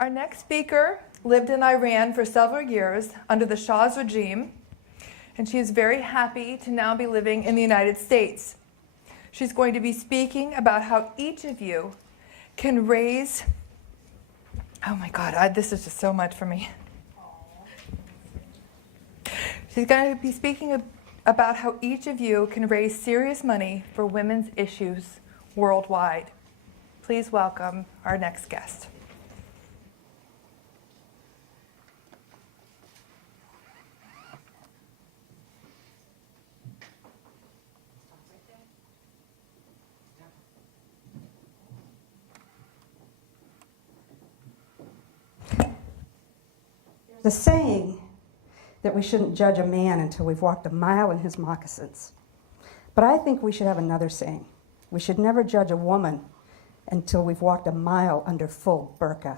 Our next speaker lived in Iran for several years under the Shah's regime, and she is very happy to now be living in the United States. She's going to be speaking about how each of you can raise, oh my God, this is just so much for me. She's going to be speaking about how each of you can raise serious money for women's issues worldwide. Please welcome our next guest. The saying that we shouldn't judge a man until we've walked a mile in his moccasins. But I think we should have another saying. We should never judge a woman until we've walked a mile under full burqa.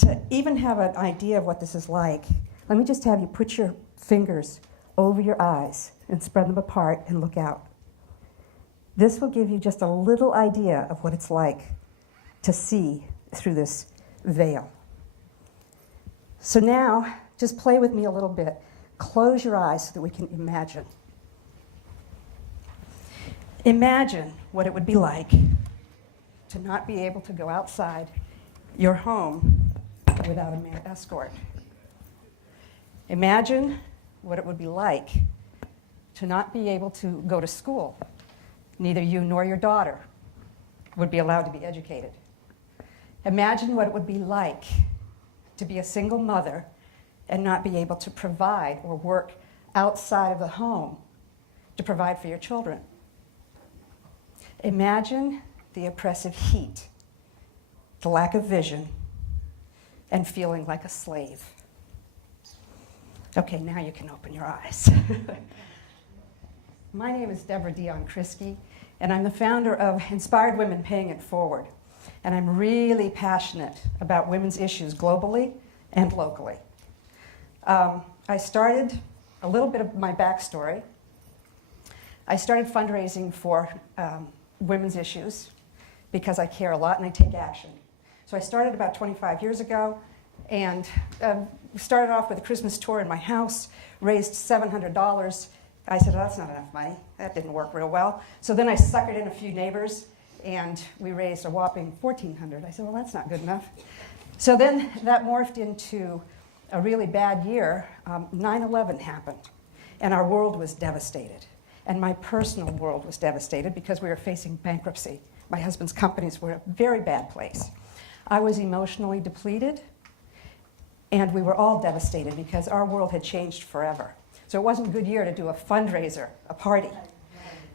To even have an idea of what this is like, let me just have you put your fingers over your eyes and spread them apart and look out. This will give you just a little idea of what it's like to see through this veil. So now, just play with me a little bit. Close your eyes so that we can imagine. Imagine what it would be like to not be able to go outside your home without a male escort. Imagine what it would be like to not be able to go to school. Neither you nor your daughter would be allowed to be educated. Imagine what it would be like to be a single mother and not be able to provide or work outside of the home to provide for your children. Imagine the oppressive heat, the lack of vision, and feeling like a slave. Okay, now you can open your eyes. My name is Debra Dion Krischke, and I'm the founder of Inspired Women Paying It Forward. And I'm really passionate about women's issues globally and locally. I started a little bit of my backstory. I started fundraising for women's issues because I care a lot and I take action. So I started about 25 years ago and started off with a Christmas tour in my house, raised $700. I said, oh, that's not enough money. That didn't work real well. So then I suckered in a few neighbors and we raised a whopping $1,400. I said, well, that's not good enough. So then that morphed into a really bad year. 9/11 happened, and our world was devastated. And my personal world was devastated because we were facing bankruptcy. My husband's companies were in a very bad place. I was emotionally depleted, and we were all devastated because our world had changed forever. So it wasn't a good year to do a fundraiser, a party.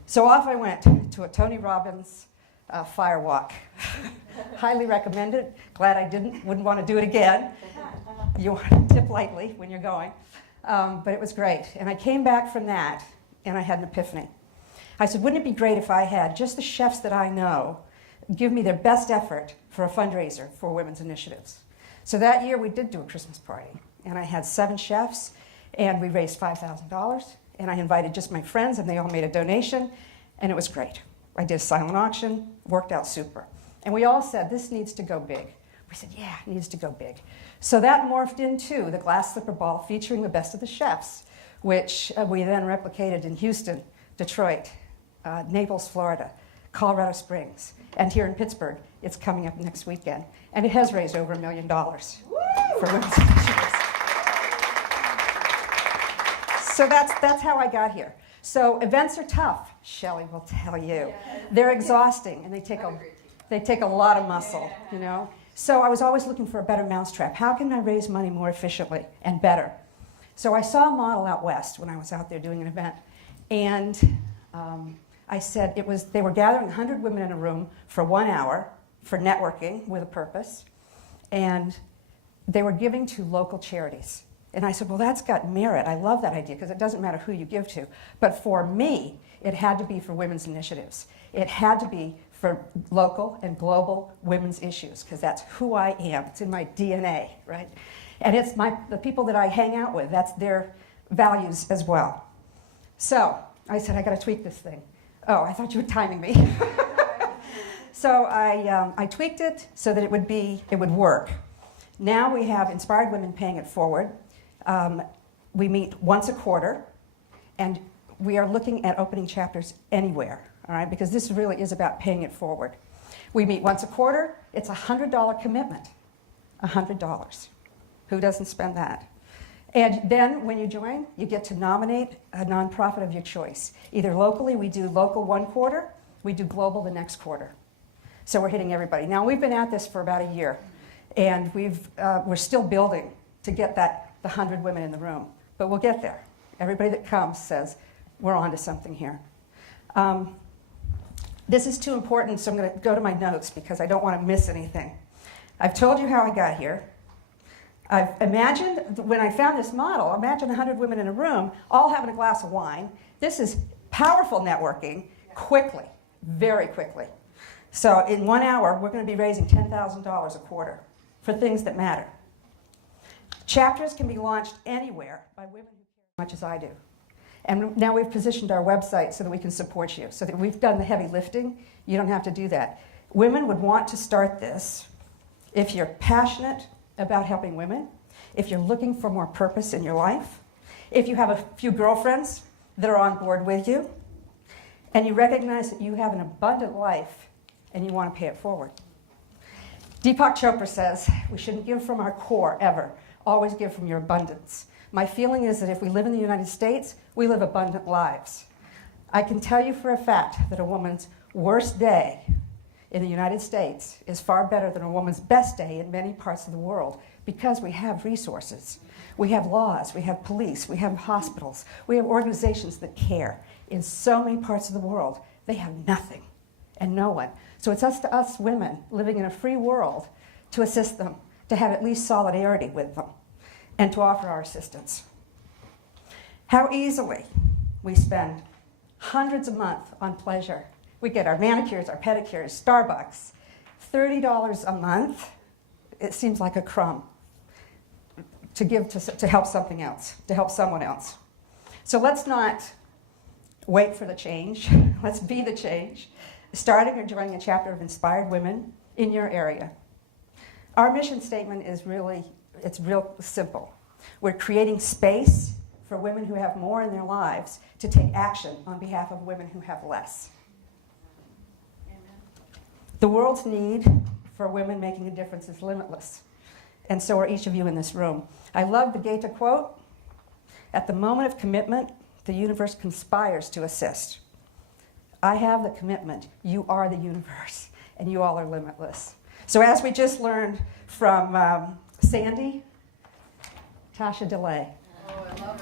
So off I went to a Tony Robbins fire walk. Highly recommend it. Glad I wouldn't want to do it again. You want to tip lightly when you're going. But it was great. And I came back from that, and I had an epiphany. I said, wouldn't it be great if I had just the chefs that I know give me their best effort for a fundraiser for women's initiatives? So that year we did do a Christmas party, and I had 7 chefs, and we raised $5,000, and I invited just my friends, and they all made a donation, and it was great. I did a silent auction, worked out super. And we all said, this needs to go big. We said, yeah, it needs to go big. So that morphed into the Glass Slipper Ball featuring the best of the chefs, which we then replicated in Houston, Detroit, Naples, Florida, Colorado Springs, and here in Pittsburgh. It's coming up next weekend. And it has raised over $1 million for women's initiatives. So that's how I got here. So events are tough, Shelley will tell you. They're exhausting, and they take a lot of muscle, you know. So I was always looking for a better mousetrap. How can I raise money more efficiently and better? So I saw a model out west when I was out there doing an event, and I said they were gathering 100 women in a room for 1 hour for networking with a purpose, and they were giving to local charities. And I said, well, that's got merit. I love that idea because it doesn't matter who you give to. But for me, it had to be for women's initiatives. It had to be for local and global women's issues because that's who I am. It's in my DNA, right? And it's the people that I hang out with. That's their values as well. So I said, I got to tweak this thing. Oh, I thought you were timing me. So I tweaked it so that it would work. Now we have Inspired Women Paying It Forward. We meet once a quarter, and we are looking at opening chapters anywhere, all right, because this really is about paying it forward. We meet once a quarter. It's a $100 commitment, $100. Who doesn't spend that? And then when you join, you get to nominate a nonprofit of your choice. Either locally, we do local one quarter, we do global the next quarter. So we're hitting everybody. Now, we've been at this for about a year, and we're still building to get the 100 women in the room. But we'll get there. Everybody that comes says, we're on to something here. This is too important, so I'm going to go to my notes because I don't want to miss anything. I've told you how I got here. I've imagined, when I found this model, imagine 100 women in a room all having a glass of wine. This is powerful networking, quickly, very quickly. So in 1 hour, we're going to be raising $10,000 a quarter for things that matter. Chapters can be launched anywhere by women who care as much as I do. And now we've positioned our website so that we can support you, so that we've done the heavy lifting. You don't have to do that. Women would want to start this if you're passionate about helping women, if you're looking for more purpose in your life, if you have a few girlfriends that are on board with you, and you recognize that you have an abundant life and you want to pay it forward. Deepak Chopra says, we shouldn't give from our core, ever. Always give from your abundance. My feeling is that if we live in the United States, we live abundant lives. I can tell you for a fact that a woman's worst day in the United States is far better than a woman's best day in many parts of the world because we have resources. We have laws, we have police, we have hospitals, we have organizations that care. In so many parts of the world, they have nothing and no one. So it's up to us women living in a free world to assist them, to have at least solidarity with them, and to offer our assistance. How easily we spend hundreds a month on pleasure. We get our manicures, our pedicures, Starbucks, $30 a month. It seems like a crumb to give to help something else, to help someone else. So let's not wait for the change. Let's be the change. Starting or joining a chapter of Inspired Women in your area. Our mission statement is it's real simple. We're creating space for women who have more in their lives to take action on behalf of women who have less. Amen. The world's need for women making a difference is limitless, and so are each of you in this room. I love the Goethe quote, at the moment of commitment, the universe conspires to assist. I have the commitment. You are the universe, and you all are limitless. So as we just learned from Sandy, Tasha DeLay. Oh, I love